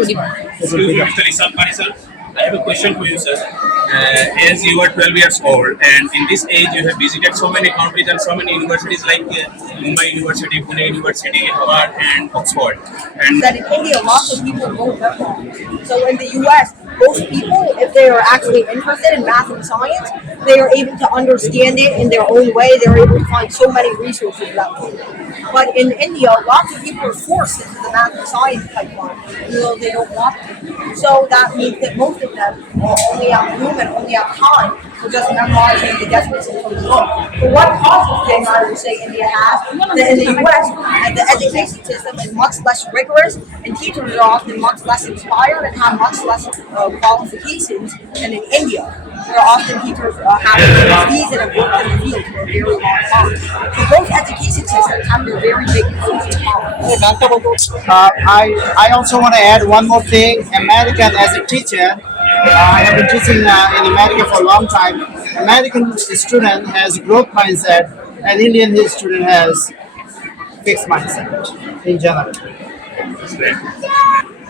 Excuse me, Mr. Isam Khani, sir. I have a question for you, sir. As you are 12 years old, and in this age, you have visited so many countries and so many universities like Mumbai University, Pune University, Harvard, and Oxford. And That in India, lots of people don't memorize. So in the U.S., most people, if they are actually interested in math and science, they are able to understand it in their own way. They're able to find so many resources about it. But in India, lots of people are forced into the math and science pipeline, even though they don't want to. So that means that most of them only have room and only have time for just memorizing the definition from the book. But one positive thing I would say India has, that in the U.S., the education system is much less rigorous, and teachers are often much less inspired and have much less qualifications than in India, where often teachers have PhDs and have worked in the field for a very long time. So both education systems have their very big pros and cons. I also want to add one more thing. American as a teacher, I have been teaching in America for a long time. American student has growth mindset, and Indian student has fixed mindset in general.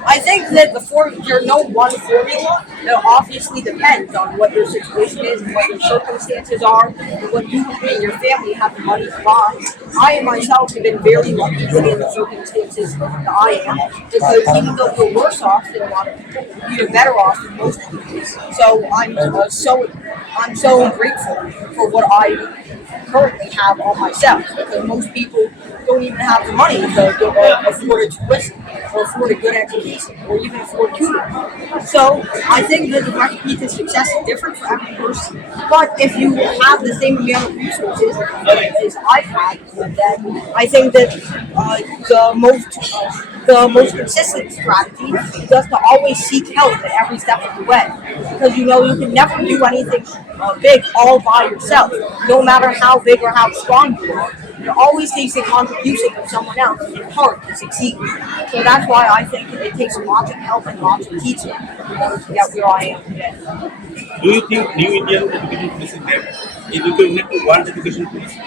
I think that there's no one formula. It obviously depends on what your situation is and what your circumstances are and what you and your family have the money to buy. I myself have been very lucky to be in the circumstances that I am, because even though you're worse off than a lot of people, you're better off than most people. So I'm so grateful for what I currently have on myself, because most people don't even have the money to afford a tuition or afford a good education or even afford tutoring. So I think that the recipe to success is different for every person. But if you have the same amount of resources as I've had, then I think that the most consistent strategy is just to always seek help at every step of the way. Because you can never do anything big all by yourself, no matter how big or how strong you are. It always takes the contribution of someone else in part to succeed. So that's why I think it takes lots of help and lots of teaching in order to get where I am today. do you think new Indian education policy is there? Is it connected to world education policy?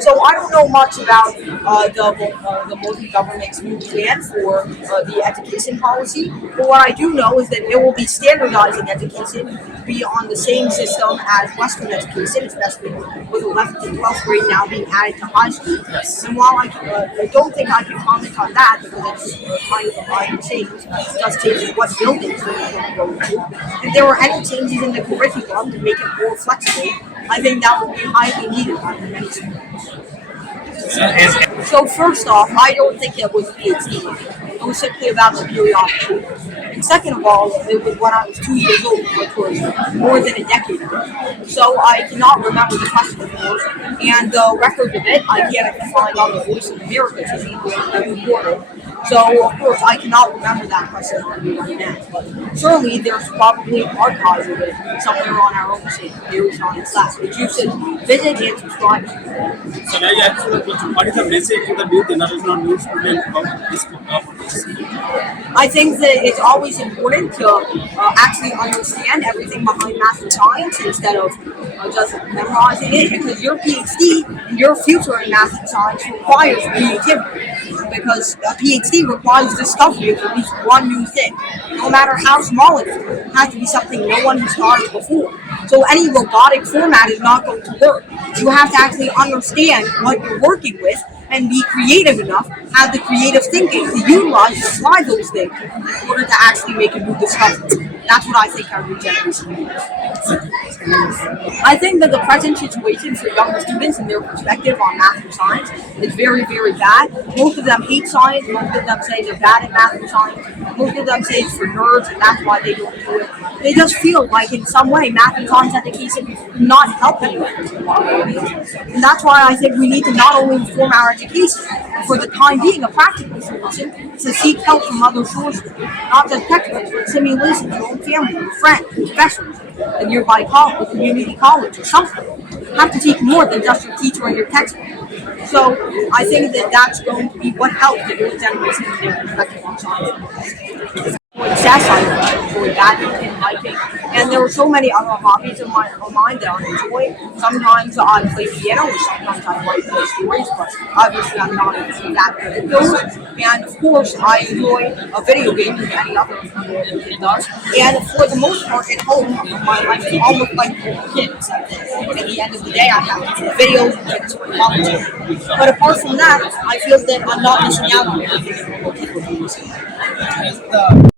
So I don't know much about the multi-government's new plan for the education policy, but what I do know is that it will be standardizing education to be on the same system as Western education, especially with 11th and 12th grade now being added to high school. And while I don't think I can comment on that because it's kind of a minor change, it does change what buildings we're going to go to. If there were any changes in the curriculum to make it more flexible, I think that would be highly needed by many students. So first off, I don't think it was a PhD. It was simply about the periodic. And second of all, it was when I was 2 years old, which was more than a decade ago. So I cannot remember the question, of course, and the record of it I can't find on the Voice of America TV where it was recorded. So, of course, I cannot remember that question on the internet, but certainly there's probably archives of it somewhere on our own site, Very Science Class, which you should visit and subscribe to. So now you actually, what is the message to the new generation or new student of this book? I think that it's always important to actually understand everything behind math and science instead of just memorizing it, because your PhD and your future in math and science requires creativity. Because a PhD requires discovery of at least one new thing, no matter how small it is. It has to be something no one has thought of before. So any robotic format is not going to work. You have to actually understand what you're working with and be creative enough, have the creative thinking to utilize and apply those things in order to actually make a new discovery. That's what I think our new generation needs. I think that the present situation for younger students and their perspective on math and science is very, very bad. Most of them hate science, most of them say they're bad at math and science, most of them say it's for nerds and that's why they don't do it. They just feel like in some way math and science education do not help anyone. And that's why I think we need to not only reform our education, but for the time being a practical solution, to seek help from other sources, not just textbooks, but simulations, your own family, your friends, professors, a nearby college, a community college, or something. You have to seek more than just your teacher and your textbook. So I think that that's going to be what helps the new generation in their perspective on science. yes, I enjoy badminton, hiking, and there were so many other hobbies of mine that I enjoy. Sometimes I play piano, and sometimes I write play stories, but obviously I'm not that good at those. And of course, I enjoy a video game as any other kid does. And for the most part, at home, my life is almost like kids. At the end of the day, I have videos and things for college. But apart from that, I feel that I'm not missing out on anything.